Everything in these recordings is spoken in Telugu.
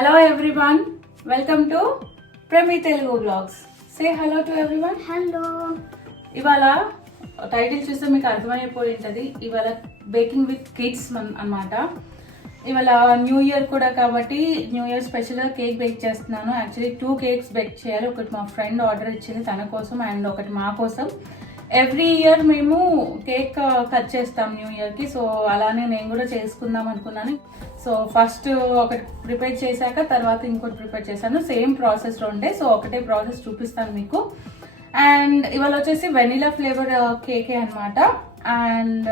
Hello everyone, welcome to Premi Telugu Vlogs. Say hello to everyone. Hello ఇవాళ టైటిల్ చూస్తే మీకు అర్థమైపోయి ఉంటుంది. ఇవాళ బేకింగ్ విత్ కిడ్స్ అన్నమాట. ఇవాళ న్యూ ఇయర్ కూడా కాబట్టి న్యూ ఇయర్ స్పెషల్గా కేక్ బేక్ చేస్తున్నాను. యాక్చువల్లీ 2 కేక్స్ బేక్ చేయాలి. ఒకటి మా ఫ్రెండ్ ఆర్డర్ ఇచ్చింది తన కోసం అండ్ ఒకటి మా కోసం. ఎవ్రీ ఇయర్ మేము కేక్ కట్ చేస్తాం న్యూ ఇయర్కి. సో అలానే నేను కూడా చేసుకుందాం అనుకున్నాను. సో ఫస్ట్ ఒకటి ప్రిపేర్ చేశాక తర్వాత ఇంకోటి ప్రిపేర్ చేశాను. సేమ్ ప్రాసెస్ ఉండే. సో ఒకటే ప్రాసెస్ చూపిస్తాను మీకు. అండ్ ఇవాళ వచ్చేసి వెనిలా ఫ్లేవర్ కేకే అనమాట. అండ్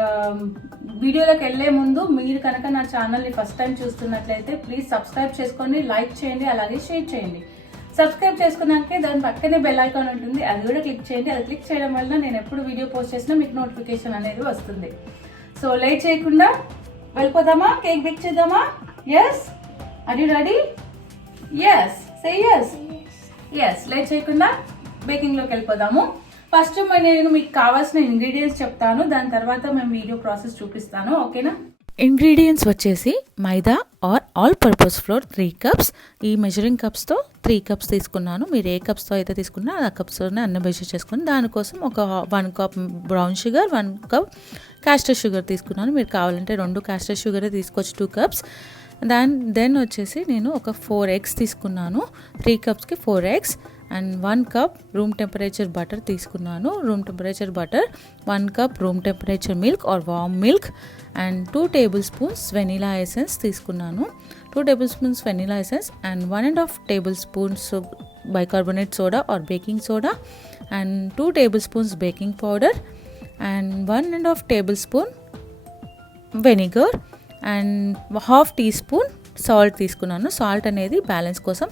వీడియోలోకి వెళ్ళే ముందు మీరు కనుక నా ఛానల్ని ఫస్ట్ టైం చూస్తున్నట్లయితే ప్లీజ్ సబ్స్క్రైబ్ చేసుకొని లైక్ చేయండి, అలాగే షేర్ చేయండి. సబ్స్క్రైబ్ చేసుకున్నాకే దాని పక్కనే బెల్ ఐకాన్ ఉంటుంది, అది కూడా క్లిక్ చేయండి. అది క్లిక్ చేయడం వల్ల నేను ఎప్పుడు వీడియో పోస్ట్ చేసినా మీకు నోటిఫికేషన్ అనేది వస్తుంది. సో లేట్ చేయకుండా వెళ్ళిపోదామా, కేక్ బేక్ చేద్దామా? Yes, are you ready? Yes, say yes. Yes, late చేయకుండా బేకింగ్లోకి వెళ్ళిపోదాము. ఫస్ట్ నేను మీకు కావాల్సిన ఇంగ్రీడియంట్స్ చెప్తాను, దాని తర్వాత మేము వీడియో ప్రాసెస్ చూపిస్తాను. ఓకేనా? ఇంగ్రీడియంట్స్ వచ్చేసి maida or all purpose flour 3 cups. ఈ మెజరింగ్ కప్స్తో 3 కప్స్ తీసుకున్నాను. మీరు ఏ కప్స్తో అయితే తీసుకున్నా ఆ కప్స్తోనే అన్ని మెజర్ చేసుకుని దానికోసం ఒక 1 cup brown sugar, 1 cup castor sugar తీసుకున్నాను. మీరు కావాలంటే 2 క్యాస్టర్ షుగరే తీసుకోవచ్చు, 2 కప్స్. దెన్ వచ్చేసి నేను ఒక 4 ఎగ్స్ తీసుకున్నాను. 3 కప్స్కి 4 eggs and 1 cup room temperature butter తీసుకున్నాను. Room temperature butter, 1 cup room temperature milk or warm milk and 2 tablespoons vanilla essence తీసుకున్నాను. 2 tablespoons vanilla essence and 1.5 tablespoons bicarbonate soda or baking soda and 2 tablespoons baking powder and 1.5 tablespoon vinegar and 1/2 teaspoon salt తీసుకున్నాను. సాల్ట్ అనేది బ్యాలెన్స్ కోసం.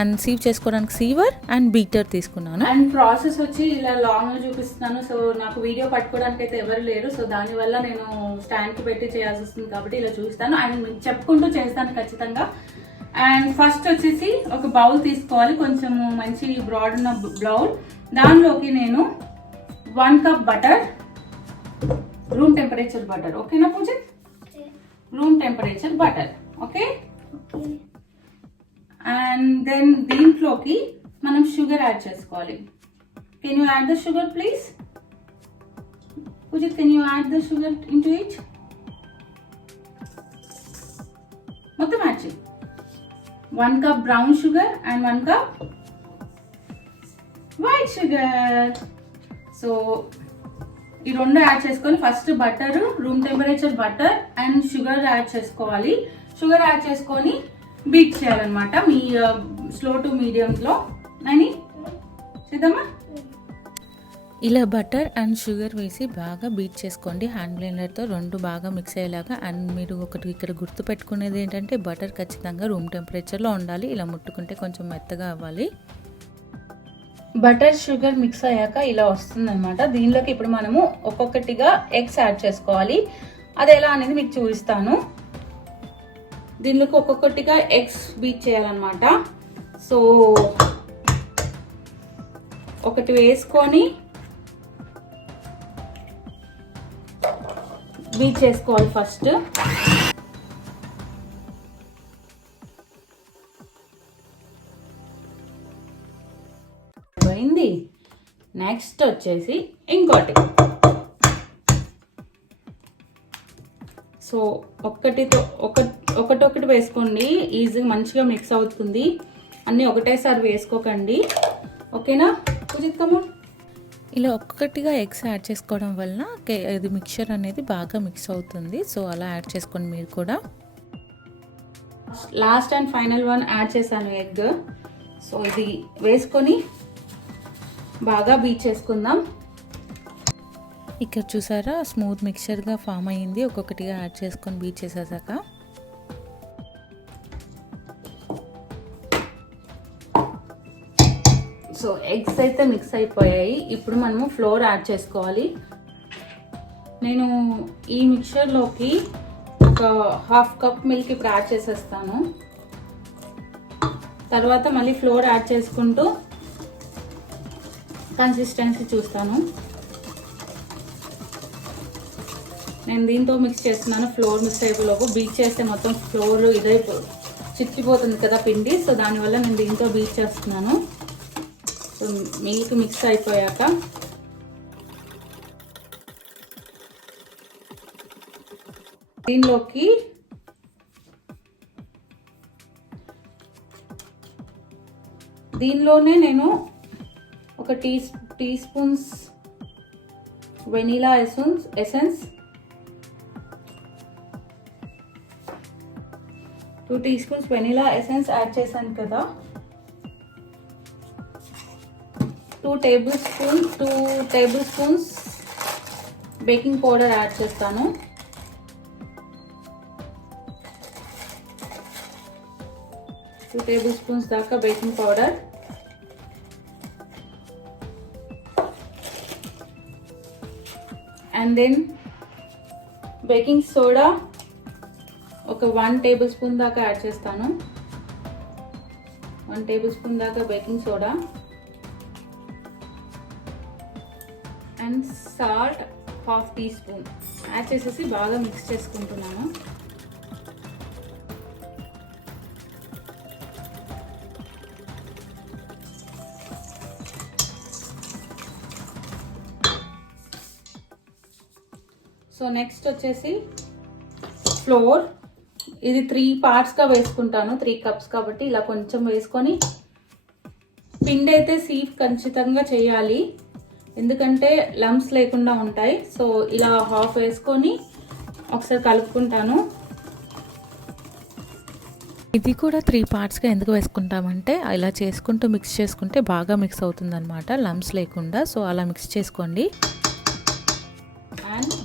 అండ్ సీవ్ చేసుకోవడానికి సీవర్ అండ్ బీటర్ తీసుకున్నాను. అండ్ ప్రాసెస్ వచ్చి ఇలా లాంగ్ చూపిస్తున్నాను. సో నాకు వీడియో పట్టుకోవడానికి అయితే ఎవరు లేరు. సో దానివల్ల నేను స్టాండ్కి పెట్టి చేయాల్సి వస్తుంది కాబట్టి ఇలా చూస్తాను. అండ్ మీకు చెప్పుకుంటూ చేస్తాను ఖచ్చితంగా. అండ్ ఫస్ట్ వచ్చేసి ఒక బౌల్ తీసుకోవాలి, కొంచెం మంచి బ్రాడ్ ఉన్న బౌల్. దానిలోకి నేను 1 cup butter, room temperature butter. ఓకేనా Pujith? Room temperature butter. Okay. And then దీంట్లోకి మనం షుగర్ యాడ్ చేసుకోవాలి. Can you add the sugar please? Pujith, can you add the sugar into it? మొత్తం యాడ్ చేయి. 1 cup brown sugar and 1 cup white sugar. So ఈ 2 యాడ్ చేసుకొని first butter, room temperature butter and sugar add చేసుకోవాలి. షుగర్ యాడ్ చేసుకొని బీట్ చేయాలన్నమాట మీ స్లో టు మీడియంలో. అని చేద్దామా? ఇలా బటర్ అండ్ షుగర్ వేసి బాగా బీట్ చేసుకోండి హ్యాండ్ బ్లెండర్తో, 2 బాగా మిక్స్ అయ్యేలాగా. అండ్ మీరు ఒకటి ఇక్కడ గుర్తు పెట్టుకునేది ఏంటంటే బటర్ ఖచ్చితంగా రూమ్ టెంపరేచర్లో ఉండాలి. ఇలా ముట్టుకుంటే కొంచెం మెత్తగా అవ్వాలి. బటర్ షుగర్ మిక్స్ అయ్యాక ఇలా వస్తుంది అనమాట. దీనిలోకి ఇప్పుడు మనము ఒక్కొక్కటిగా ఎగ్స్ యాడ్ చేసుకోవాలి. అది ఎలా అనేది మీకు చూపిస్తాను. దీనిలోకి ఒక్కొక్కటిగా ఎగ్స్ బీట్ చేయాలన్నమాట. సో ఒకటి వేసుకొని బీట్ చేసుకోవాలి ఫస్ట్. అయింది. నెక్స్ట్ వచ్చేసి ఇంకోటి. సో ఒకటొకటి వేసుకోండి, ఈజీగా మంచిగా మిక్స్ అవుతుంది. అన్నీ ఒకటేసారి వేసుకోకండి. ఓకేనా పూజిత్? కమోన్. ఇలా ఒక్కొక్కటిగా ఎగ్స్ యాడ్ చేసుకోవడం వలన ఇది మిక్చర్ అనేది బాగా మిక్స్ అవుతుంది. సో అలా యాడ్ చేసుకోండి మీరు కూడా. Last and final one add చేశాను, ఎగ్. సో ఇది వేసుకొని బాగా బీట్ చేసుకుందాం. ఇక్కడ చూసారా స్మూత్ మిక్చర్గా ఫామ్ అయ్యింది. ఒక్కొక్కటిగా యాడ్ చేసుకొని బీట్ చేసేసాక సో ఎగ్స్ అయితే మిక్స్ అయిపోయాయి. ఇప్పుడు మనము ఫ్లోర్ యాడ్ చేసుకోవాలి. నేను ఈ మిక్చర్లోకి ఒక 1/2 కప్ మిల్క్ ఇప్పుడు యాడ్ చేసేస్తాను. తర్వాత మళ్ళీ ఫ్లోర్ యాడ్ చేసుకుంటూ కన్సిస్టెన్సీ చూస్తాను. నేను దీంతో మిక్స్ చేస్తున్నాను. ఫ్లోర్ మిక్స్ అయిపోలోపు బీట్ చేస్తే మొత్తం ఫ్లోర్ ఇదైపోతుంది. చిట్లిపోతుంది కదా పిండి. సో దానివల్ల నేను దీంతో బీట్ చేస్తున్నాను. సో మిల్క్ మిక్స్ అయిపోయాక దీనిలోనే నేను ఒక teaspoons vanilla essence, 2 teaspoons vanilla essence add చేశాను కదా. 2 tablespoons baking powder add చేస్తాను. 2 టేబుల్ స్పూన్స్ దాకా baking powder. And then baking soda ఒక 1 టేబుల్ స్పూన్ దాకా యాడ్ చేస్తాను. 1 టేబుల్ స్పూన్ దాకా baking soda. And salt 1/2 teaspoon add చేసేసి బాగా మిక్స్ చేసుకుంటున్నాను. సో నెక్స్ట్ వచ్చేసి ఫ్లోర్. ఇది 3 పార్ట్స్గా వేసుకుంటాను, 3 కప్స్ కాబట్టి ఇలా కొంచెం వేసుకొని, పిండి అయితే సీఫ్ ఖచ్చితంగా చేయాలి ఎందుకంటే లమ్స్ లేకుండా ఉంటాయి. సో ఇలా హాఫ్ వేసుకొని ఒకసారి కలుపుకుంటాను. ఇది కూడా 3 పార్ట్స్గా ఎందుకు వేసుకుంటామంటే ఇలా చేసుకుంటూ మిక్స్ చేసుకుంటే బాగా మిక్స్ అవుతుంది అనమాట, లమ్స్ లేకుండా. సో అలా మిక్స్ చేసుకోండి. అండ్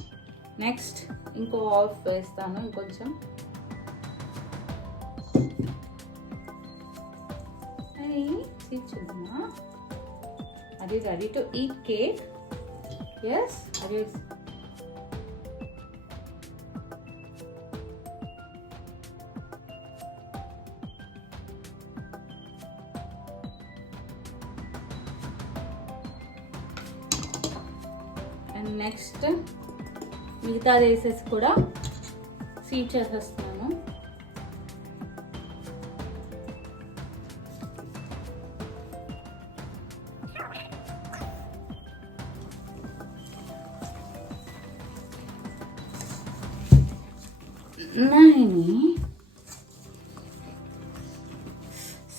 నెక్స్ట్ ఇంకో హాఫ్ వేస్తాను, ఇంకొంచెం. చూద్దామా, అది ready to eat cake. Yes, అది అండ్ నెక్స్ట్ మిగతా వేసేసి కూడా సీవ్ చేసేస్తున్నాను.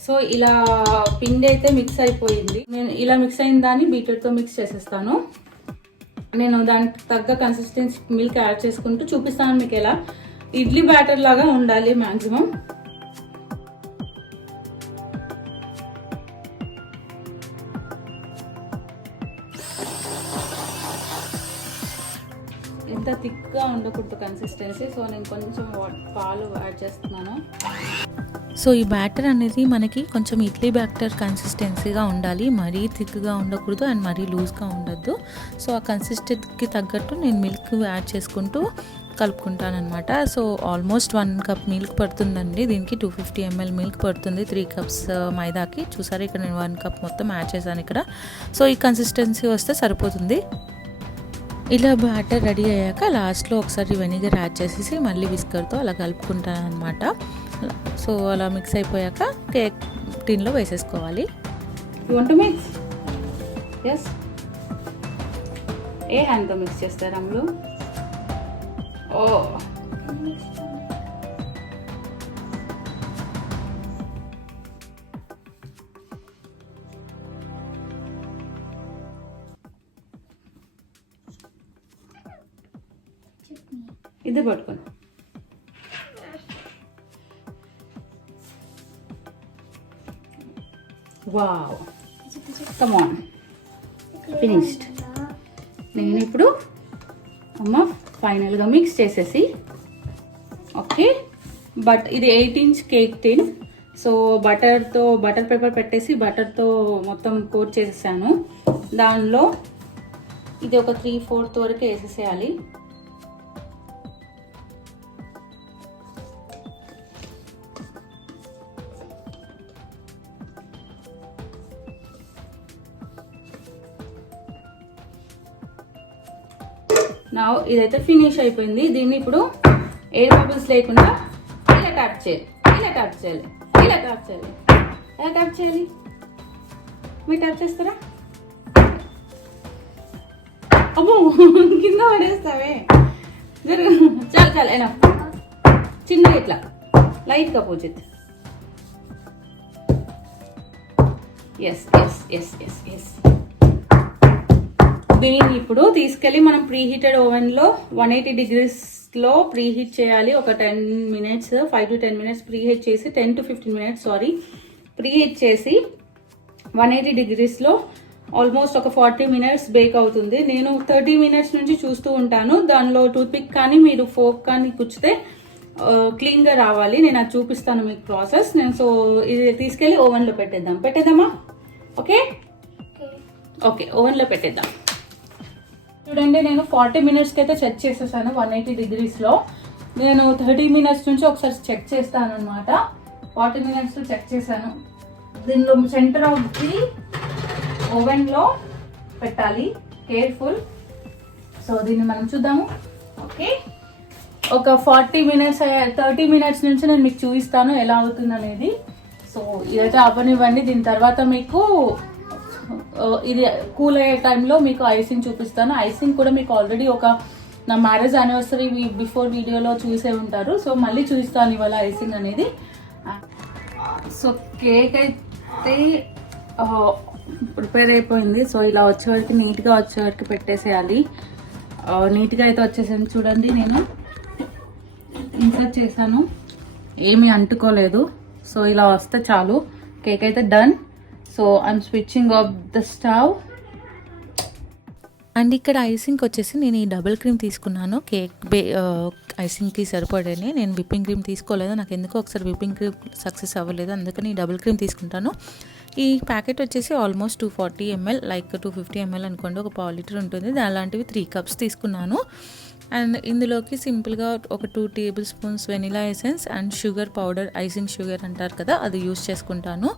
సో ఇలా పిండి అయితే మిక్స్ అయిపోయింది. నేను ఇలా మిక్స్ అయిన దాన్ని బీటర్తో మిక్స్ చేసేస్తాను. నేను దానికి తగ్గ కన్సిస్టెన్సీ మిల్క్ యాడ్ చేసుకుంటూ చూపిస్తాను మీకు ఎలా. ఇడ్లీ బ్యాటర్ లాగా ఉండాలి మ్యాక్సిమం. ఎంత థిక్గా ఉండకూడదు కన్సిస్టెన్సీ. సో నేను కొంచెం పాలు యాడ్ చేస్తున్నాను. సో ఈ బ్యాటర్ అనేది మనకి కొంచెం ఇడ్లీ బ్యాటర్ కన్సిస్టెన్సీగా ఉండాలి, మరీ థిక్గా ఉండకూడదు అండ్ మరీ లూజ్గా ఉండద్దు. సో ఆ కన్సిస్టెన్సీకి తగ్గట్టు నేను మిల్క్ యాడ్ చేసుకుంటూ కలుపుకుంటాను అనమాట. సో ఆల్మోస్ట్ 1 కప్ మిల్క్ పడుతుందండి, దీనికి 250 ml మిల్క్ పడుతుంది 3 కప్స్ మైదాకి. చూసారా, ఇక్కడ నేను 1 కప్ మొత్తం యాడ్ చేశాను ఇక్కడ. సో ఈ కన్సిస్టెన్సీ వస్తే సరిపోతుంది. ఇలా బ్యాటర్ రెడీ అయ్యాక లాస్ట్లో ఒకసారి వెనిగర్ యాడ్ చేసేసి మళ్ళీ విస్కర్తో అలా కలుపుకుంటాను అనమాట. సో అలా మిక్స్ అయిపోయాక కేక్ టిన్లో వేసేసుకోవాలి. You want to mix? Yes. ఏ హ్యాండ్తో మిక్స్ చేస్తారు అమ్ములు? ఓ, ఇది పట్టుకోండి. Wow, come on, finished. నేను ఇప్పుడు ఫైనల్గా మిక్స్ చేసేసి, ఓకే. బట్ ఇది 8 inch cake tin. So butter paper పెట్టేసి బటర్తో మొత్తం కోట్ చేసేసాను. దానిలో ఇది ఒక 3/4 వరకు వేసేసేయాలి. నా ఇదైతే ఫినిష్ అయిపోయింది. దీన్ని ఇప్పుడు ఎయిర్ బబుల్స్ లేకుండా ఇలా ట్యాప్ చేయాలి. ఇలా ట్యాప్ చేయాలి, ఇలా ట్యాప్ చేయాలి, ఎలా ట్యాప్ చేయాలి? మీరు ట్యాప్ చేస్తారా? అమ్మో కింద పడేస్తావే. జరుగు. చాలు చాలు అయినా చిన్నగా ఇట్లా లైట్గా Pujith. Yes yes yes yes yes. దీన్ని ఇప్పుడు తీసుకెళ్ళి మనం ప్రీహీటెడ్ ఓవెన్లో 180 degreesలో ప్రీహీట్ చేయాలి. ఒక 10 minutes, 5 to 10 minutes ప్రీహీట్ చేసి 10 to 15 minutes ప్రీహీట్ చేసి 180 degreesలో ఆల్మోస్ట్ ఒక 40 minutes బేక్ అవుతుంది. నేను 30 minutes నుంచి చూస్తూ ఉంటాను. దానిలో టూత్పిక్ కానీ మీరు ఫోక్ కానీ గుచ్చితే క్లీన్గా రావాలి. నేను అది చూపిస్తాను మీకు ప్రాసెస్. సో ఇది తీసుకెళ్ళి ఓవెన్లో పెట్టేద్దామా? ఓకే ఓకే, ఓవెన్లో పెట్టేద్దాం. చూడండి, నేను 40 minutesకి అయితే చెక్ చేసేసాను 180 degreesలో. నేను 30 minutes నుంచి ఒకసారి చెక్ చేస్తాను అనమాట. 40 minutes చెక్ చేశాను. దీనిలో సెంటర్ ఆఫ్ ది ఓవెన్లో పెట్టాలి, కేర్ఫుల్. సో దీన్ని మనం చూద్దాము. ఓకే, ఒక 40 minutes 30 minutes నుంచి నేను మీకు చూపిస్తాను ఎలా అవుతుంది అనేది. సో ఇదైతే అవ్వనివ్వండి. దీని తర్వాత మీకు ఇది కూల్ అయ్యే టైంలో మీకు ఐసింగ్ చూపిస్తాను. ఐసింగ్ కూడా మీకు ఆల్రెడీ నా మ్యారేజ్ యానివర్సరీ బిఫోర్ వీడియోలో చూసే ఉంటారు. సో మళ్ళీ చూపిస్తాను ఇవాళ ఐసింగ్ అనేది. సో కేక్ అయితే ప్రిపేర్ అయిపోయింది. సో ఇలా వచ్చేవరకు నీట్గా వచ్చేవరకు పెట్టేసేయాలి. నీట్గా అయితే వచ్చేసాను. చూడండి, నేను ఇన్సర్ట్ చేశాను, ఏమీ అంటుకోలేదు. సో ఇలా వస్తే చాలు, కేక్ అయితే done. So I'm switching of the stove. And ఇక్కడ ఐసింగ్కి వచ్చేసి నేను ఈ డబుల్ క్రీమ్ తీసుకున్నాను. కేక్ ఐసింగ్కి సరిపడేనే. నేను విప్పింగ్ క్రీమ్ తీసుకోలేదు, నాకు ఎందుకో ఒకసారి విప్పింగ్ క్రీమ్ సక్సెస్ అవ్వలేదు, అందుకని ఈ డబుల్ క్రీమ్ తీసుకుంటాను. ఈ ప్యాకెట్ వచ్చేసి ఆల్మోస్ట్ 240 ml, లైక్ 250 ml అనుకోండి, ఒక 1/2 liter ఉంటుంది. అలాంటివి 3 cups తీసుకున్నాను. అండ్ ఇందులోకి సింపుల్గా ఒక 2 tablespoons vanilla essence and sugar powder, icing sugar అంటారు కదా, అది యూస్ చేసుకుంటాను.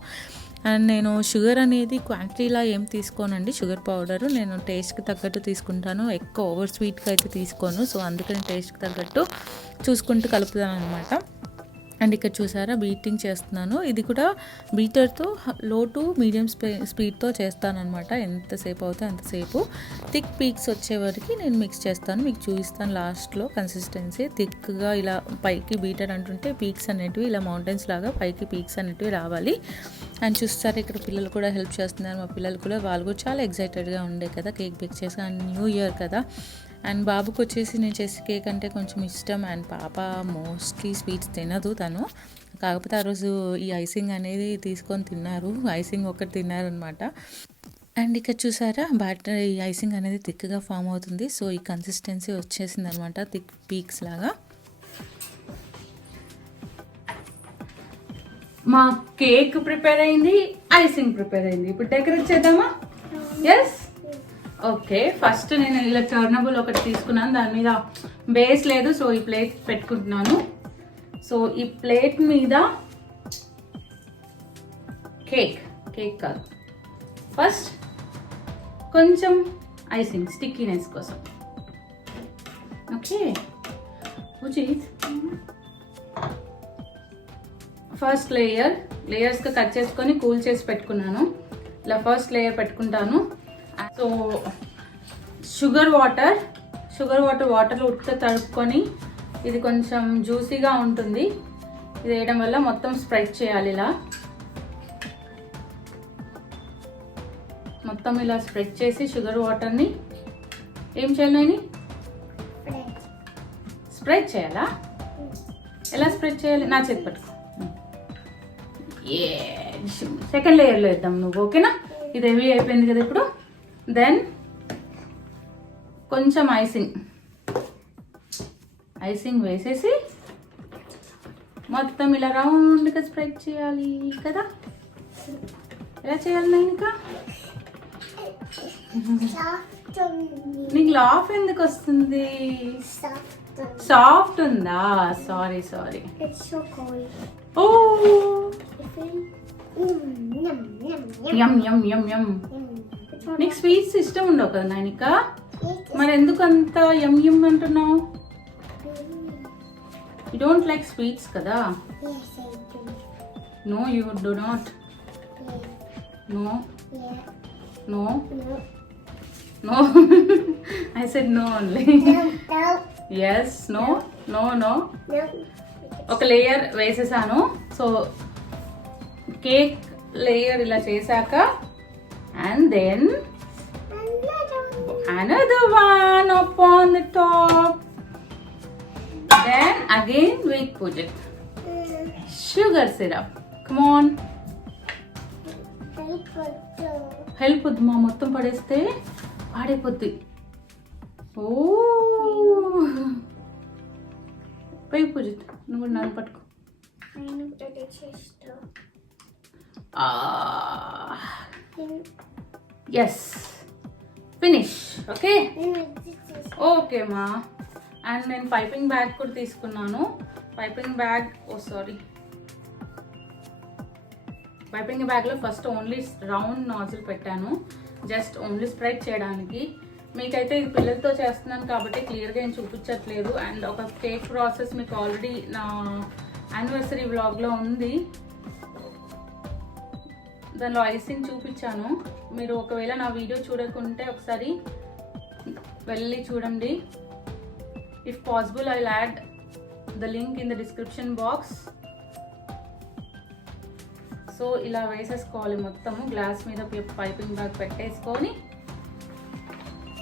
అండ్ నేను షుగర్ అనేది క్వాంటిటీలా ఏం తీసుకోనండి. షుగర్ పౌడరు నేను టేస్ట్కి తగ్గట్టు తీసుకుంటాను, ఎక్కువ ఓవర్ స్వీట్గా అయితే తీసుకోను. సో అందుకని టేస్ట్కి తగ్గట్టు చూసుకుంటూ కలుపుతాను అనమాట. అండ్ ఇక్కడ చూసారా, బీటింగ్ చేస్తున్నాను. ఇది కూడా బీటర్తో లో టు మీడియం స్పీడ్తో చేస్తాను అనమాట. ఎంతసేపు అవుతే అంతసేపు. థిక్ పీక్స్ వచ్చే వరకు నేను మిక్స్ చేస్తాను, మీకు చూపిస్తాను లాస్ట్లో కన్సిస్టెన్సీ. థిక్గా ఇలా పైకి బీటర్ అంటుంటే పీక్స్ అనేటివి ఇలా మౌంటైన్స్ లాగా పైకి పీక్స్ అనేటివి రావాలి. అండ్ చూస్తారు, ఇక్కడ పిల్లలు కూడా హెల్ప్ చేస్తున్నారు. మా పిల్లలు కూడా, వాళ్ళు కూడా చాలా ఎక్సైటెడ్గా ఉండే కదా కేక్ బేక్ చేసి. అండ్ న్యూ ఇయర్ కదా. అండ్ బాబుకి వచ్చేసి నేను చేసే కేక్ అంటే కొంచెం ఇష్టం. అండ్ పాప మోస్ట్లీ స్వీట్స్ తినదు తను, కాకపోతే ఆ రోజు ఈ ఐసింగ్ అనేది తీసుకొని తిన్నారు, ఐసింగ్ ఒకటి తిన్నారనమాట. అండ్ ఇక్కడ చూసారా, బ్యాటర్ ఈ ఐసింగ్ అనేది థిక్గా ఫామ్ అవుతుంది. సో ఈ కన్సిస్టెన్సీ వచ్చేసింది అనమాట, థిక్ పీక్స్ లాగా. మా కేక్ ప్రిపేర్ అయింది, ఐసింగ్ ప్రిపేర్ అయింది. ఇప్పుడు డెకరేట్ చేద్దామా? ఎస్. ఓకే, ఫస్ట్ నేను ఇలా టర్నబుల్ ఒకటి తీసుకున్నాను, దాని మీద బేస్ లేదు. సో ఈ ప్లేట్ పెట్టుకుంటున్నాను. సో ఈ ప్లేట్ మీద కేక్ కాదు, ఫస్ట్ కొంచెం ఐసింగ్ స్టిక్కీనెస్ కోసం. ఓకే, ఫస్ట్ లేయర్స్గా కట్ చేసుకొని కూల్ చేసి పెట్టుకున్నాను. ఇలా ఫస్ట్ లేయర్ పెట్టుకుంటాను. సో షుగర్ వాటర్లో ఉడికితే తడుపుకొని, ఇది కొంచెం జ్యూసీగా ఉంటుంది. ఇది వేయడం వల్ల మొత్తం స్ప్రెడ్ చేయాలి. ఇలా మొత్తం ఇలా స్ప్రెడ్ చేసి షుగర్ వాటర్ని ఏం చేయాలి? స్ప్రెడ్ చేయాలా? ఎలా స్ప్రెడ్ చేయాలి? నా చేతి పట్టుకో. సెకండ్ లేయర్లో వేద్దాం నువ్వు, ఓకేనా? ఇది హెవీ అయిపోయింది కదా ఇప్పుడు. దెన్ కొంచెం ఐసింగ్ వేసేసి మొత్తం ఇలా రౌండ్గా స్ప్రెడ్ చేయాలి కదా. ఎలా చేయాలి నేను ఇంకా? నీకు లాఫ్ ఎందుకు వస్తుంది? సాఫ్ట్ ఉందా? సారీ. ఓ యమ్. నీకు స్వీట్స్ ఇష్టం ఉండవు కదా నానిక, మరి ఎందుకు అంత యమ్ అంటున్నావు? యూ డోంట్ లైక్ స్వీట్స్ కదా. No, you do not. No. No. No. I said no only. Yes. No. No. No. ఒక లేయర్ వేసేసాను. సో కేక్ లేయర్ ఇలా చేశాక and then another one upon the top. Then again wait Pujit. Sugar syrup. Come on. Help with ma మొత్తం పడేస్తే పాడైపోద్ది. ఓ పై పూజిత్ నువ్వు నన్ను పట్టుకో. Yes finish. ఓకే ఓకే మా. అండ్ నేను పైపింగ్ బ్యాగ్ కూడా తీసుకున్నాను. పైపింగ్ బ్యాగ్ పైపింగ్ బ్యాగ్లో ఫస్ట్ ఓన్లీ రౌండ్ నాజిల్ పెట్టాను, జస్ట్ ఓన్లీ స్ప్రెడ్ చేయడానికి. మీకైతే ఇది పిల్లలతో చేస్తున్నాను కాబట్టి క్లియర్గా ఏం చూపించట్లేదు. అండ్ ఒక కేక్ ప్రాసెస్ మీకు ఆల్రెడీ నా యానివర్సరీ వ్లాగ్లో ఉంది, దానిలో ఐసింగ్ చూపించాను. మీరు ఒకవేళ నా వీడియో చూడకుంటే ఒకసారి వెళ్ళి చూడండి. If possible I will add the link in the description box. So ఇలా వేసేసుకోవాలి మొత్తము. గ్లాస్ మీద పైపింగ్ బ్యాగ్ పెట్టేసుకొని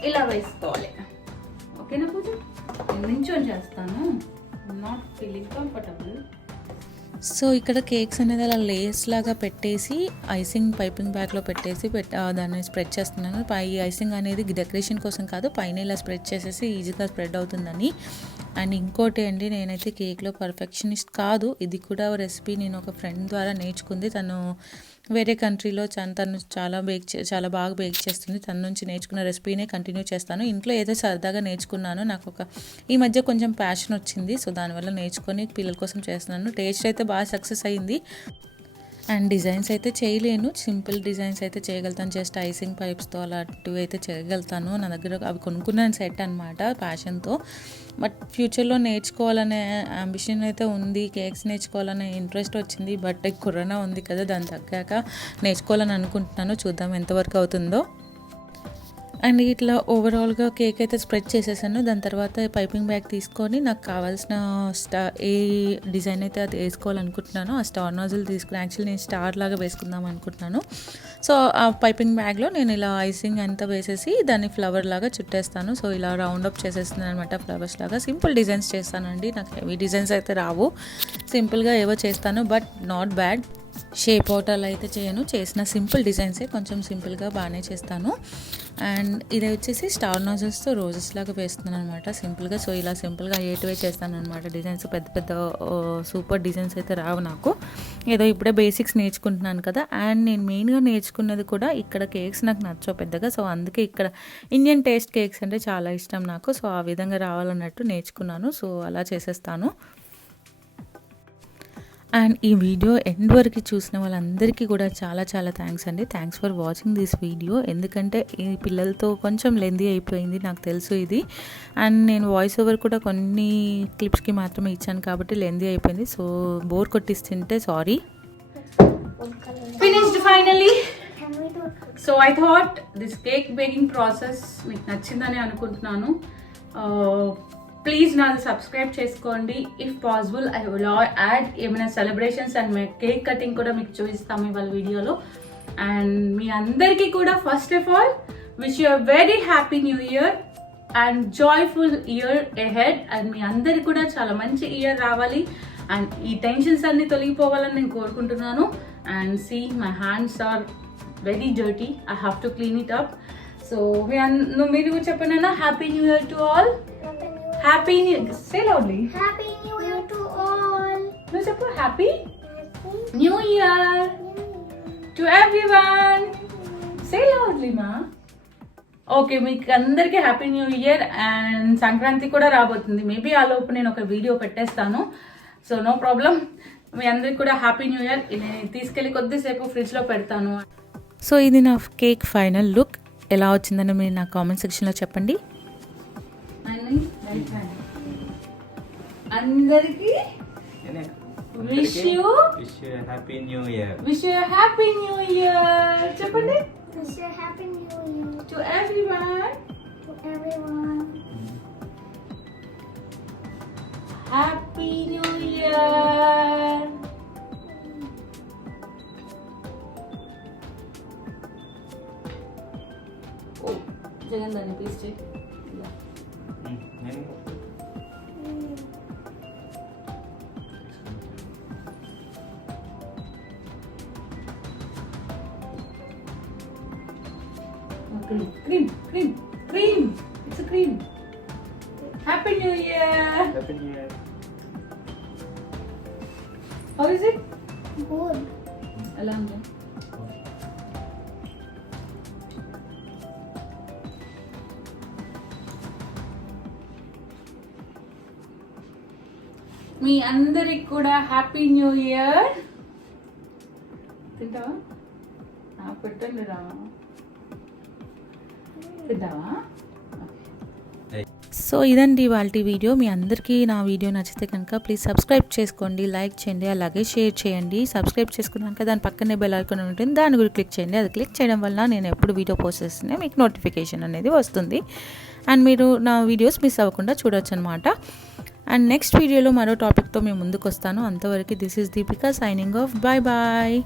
ఇలా వేసుకోవాలి. ఓకేనా పూజ? నేను నించొని చేస్తాను, నాట్ ఫీలింగ్ కంఫర్టబుల్. సో ఇక్కడ కేక్స్ అనేది అలా లేస్ లాగా పెట్టేసి ఐసింగ్ పైపింగ్ బ్యాగ్లో పెట్టేసి దాన్ని స్ప్రెడ్ చేస్తున్నాను. ఈ ఐసింగ్ అనేది డెకరేషన్ కోసం కాదు, పైన ఇలా స్ప్రెడ్ చేసేసి ఈజీగా స్ప్రెడ్ అవుతుందని. అండ్ ఇంకోటి అండి, నేనైతే కేక్లో పర్ఫెక్షనిస్ట్ కాదు. ఇది కూడా రెసిపీ నేను ఒక ఫ్రెండ్ ద్వారా నేర్చుకుంది. తను వేరే కంట్రీలో తను చాలా బాగా బేక్ చేస్తుంది. తన నుంచి నేర్చుకున్న రెసిపీనే కంటిన్యూ చేస్తాను. ఇంట్లో ఏదో సరదాగా నేర్చుకున్నాను, నాకు ఈ మధ్య కొంచెం ప్యాషన్ వచ్చింది. సో దానివల్ల నేర్చుకొని పిల్లల కోసం చేస్తున్నాను. టేస్ట్ అయితే బాగా సక్సెస్ అయింది. అండ్ డిజైన్స్ అయితే చేయలేను, సింపుల్ డిజైన్స్ అయితే చేయగలుగుతాను. జస్ట్ ఐసింగ్ పైప్స్తో అలాంటివి అయితే చేయగలుగుతాను. నా దగ్గర అవి కొనుక్కున్నాను సెట్ అనమాట ప్యాషన్తో. బట్ ఫ్యూచర్లో నేర్చుకోవాలనే అంబిషన్ అయితే ఉంది, కేక్స్ నేర్చుకోవాలనే ఇంట్రెస్ట్ వచ్చింది. బట్ కరోనా ఉంది కదా, దాని తగ్గాక నేర్చుకోవాలని అనుకుంటున్నాను. చూద్దాం ఎంతవరకు అవుతుందో. అండ్ ఇట్లా ఓవరాల్గా కేక్ అయితే స్ప్రెడ్ చేసేసాను. దాని తర్వాత పైపింగ్ బ్యాగ్ తీసుకొని నాకు కావాల్సిన ఏ డిజైన్ అయితే అది వేసుకోవాలనుకుంటున్నానో ఆ స్టార్ నాజిల్ తీసుకుని, యాక్చువల్లీ నేను స్టార్ లాగా వేసుకుందాం అనుకుంటున్నాను. సో ఆ పైపింగ్ బ్యాగ్లో నేను ఇలా ఐసింగ్ అంతా వేసేసి దాన్ని ఫ్లవర్ లాగా చుట్టేస్తాను. సో ఇలా రౌండ్ అప్ చేసేస్తున్నాను అనమాట, ఫ్లవర్స్ లాగా. సింపుల్ డిజైన్స్ చేస్తానండి, నాకు హెవీ డిజైన్స్ అయితే రావు, సింపుల్గా ఏవో చేస్తాను. But not bad. Shape out అలా అయితే చేయను, చేసిన సింపుల్ డిజైన్సే కొంచెం సింపుల్గా బాగానే చేస్తాను. అండ్ ఇది వచ్చేసి స్టార్ నాజిల్స్తో రోజెస్ లాగా వేస్తున్నాను అనమాట సింపుల్గా. సో ఇలా సింపుల్గా ఏటువే చేస్తాను అనమాట. డిజైన్స్ పెద్ద పెద్ద సూపర్ డిజైన్స్ అయితే రావు నాకు, ఏదో ఇప్పుడే బేసిక్స్ నేర్చుకుంటున్నాను కదా. అండ్ నేను మెయిన్గా నేర్చుకున్నది కూడా ఇక్కడ కేక్స్ నాకు నచ్చవు పెద్దగా. సో అందుకే ఇక్కడ ఇండియన్ టేస్ట్ కేక్స్ అంటే చాలా ఇష్టం నాకు. సో ఆ విధంగా రావాలన్నట్టు నేర్చుకున్నాను. సో అలా చేసేస్తాను. అండ్ ఈ వీడియో ఎండ్ వరకు చూసిన వాళ్ళందరికీ కూడా చాలా చాలా థ్యాంక్స్ అండి. Thanks for watching this video. ఎందుకంటే ఈ పిల్లలతో కొంచెం లెందీ అయిపోయింది నాకు తెలుసు ఇది. అండ్ నేను వాయిస్ ఓవర్ కూడా కొన్ని క్లిప్స్కి మాత్రమే ఇచ్చాను కాబట్టి లెందీ అయిపోయింది. సో బోర్ కొట్టిస్తుంటే sorry. Finished finally. So I thought this cake baking process మీకు నచ్చిందని అనుకుంటున్నాను. ప్లీజ్ నాది సబ్స్క్రైబ్ చేసుకోండి. If possible I will add ఏమైనా సెలబ్రేషన్స్ అండ్ కేక్ కటింగ్ కూడా మీకు చూపిస్తాము ఇవాళ వీడియోలో. అండ్ మీ అందరికీ కూడా first of all wish you very happy new year and joyful year ahead. And మీ అందరికి కూడా చాలా మంచి ఇయర్ రావాలి అండ్ ఈ టెన్షన్స్ అన్ని తొలగిపోవాలని నేను కోరుకుంటున్నాను. And see my hands are very dirty, I have to clean it up. So మీరు చెప్పండి, happy new year to all. Happy New Year. Say loudly. Happy New Year to all. No, చెప్పు Happy New Year to everyone. Say loudly, ma. Okay, మీకు అందరికీ happy new year. And Sankranti కూడా రాబోతుంది. మేబీ ఆ లోపు నేను ఒక వీడియో పెట్టేస్తాను. So no problem. మీ అందరికి కూడా హ్యాపీ న్యూ ఇయర్. నేను తీసుకెళ్ళి కొద్దిసేపు ఫ్రిడ్జ్లో పెడతాను. సో ఇది నా కేక్ ఫైనల్ లుక్. ఎలా వచ్చిందని మీరు నా కామెంట్ సెక్షన్లో చెప్పండి. అందరికి Wish you a happy new year. Wish you a happy new year. చెప్పండి. Wish you a happy new year To everyone. to everyone. Happy New Year. Oh, Jagan దాన్ని పీస్ చేయి. Cream. It's a cream. Happy New Year. Happy new year. How is it? Good. ఎలా ఉంది? మీ అందరికి కూడా హ్యాపీ న్యూ ఇయర్. తింటావా? పెట్టండి రా. తింటావా? సో ఇదండి ఇవాళ వీడియో. మీ అందరికీ నా వీడియో నచ్చితే కనుక ప్లీజ్ సబ్స్క్రైబ్ చేసుకోండి, లైక్ చేయండి, అలాగే షేర్ చేయండి. సబ్స్క్రైబ్ చేసుకున్నాక దాని పక్కనే బెల్ ఐకాన్ ఉంటుంది, దాని గురించి క్లిక్ చేయండి. అది క్లిక్ చేయడం వల్ల నేను ఎప్పుడు వీడియో పోస్ట్ చేస్తేనే మీకు నోటిఫికేషన్ అనేది వస్తుంది అండ్ మీరు నా వీడియోస్ మిస్ అవ్వకుండా చూడొచ్చు అనమాట. అండ్ నెక్స్ట్ వీడియోలో మరో టాపిక్తో మేము ముందుకు వస్తాను. అంతవరకు this is Deepika signing off. Bye bye.